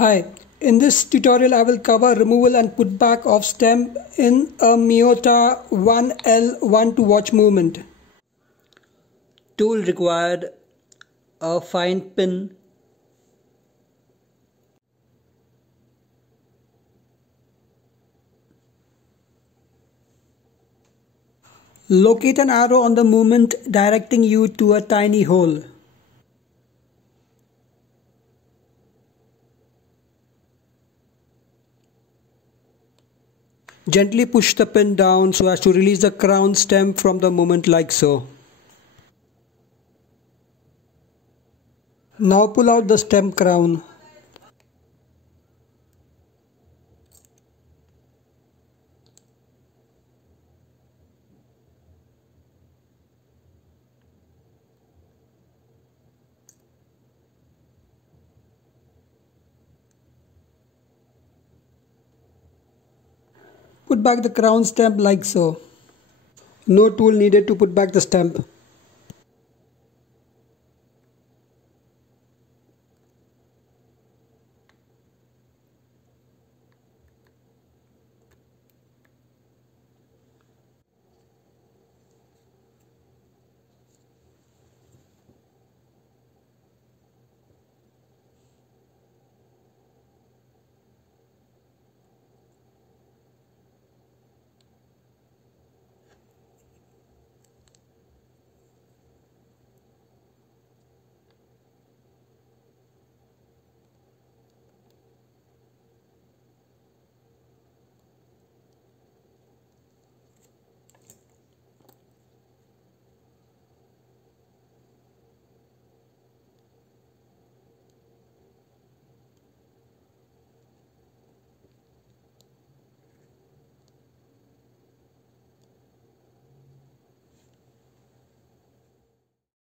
Hi, in this tutorial I will cover removal and put back of stem in a Miyota 1L12 watch movement. Tool required: a fine pin, Locate an arrow on the movement directing you to a tiny hole. Gently push the pin down so as to release the crown stem from the movement like so. Now pull out the stem crown. Put back the crown stem like so. No tool needed to put back the stem.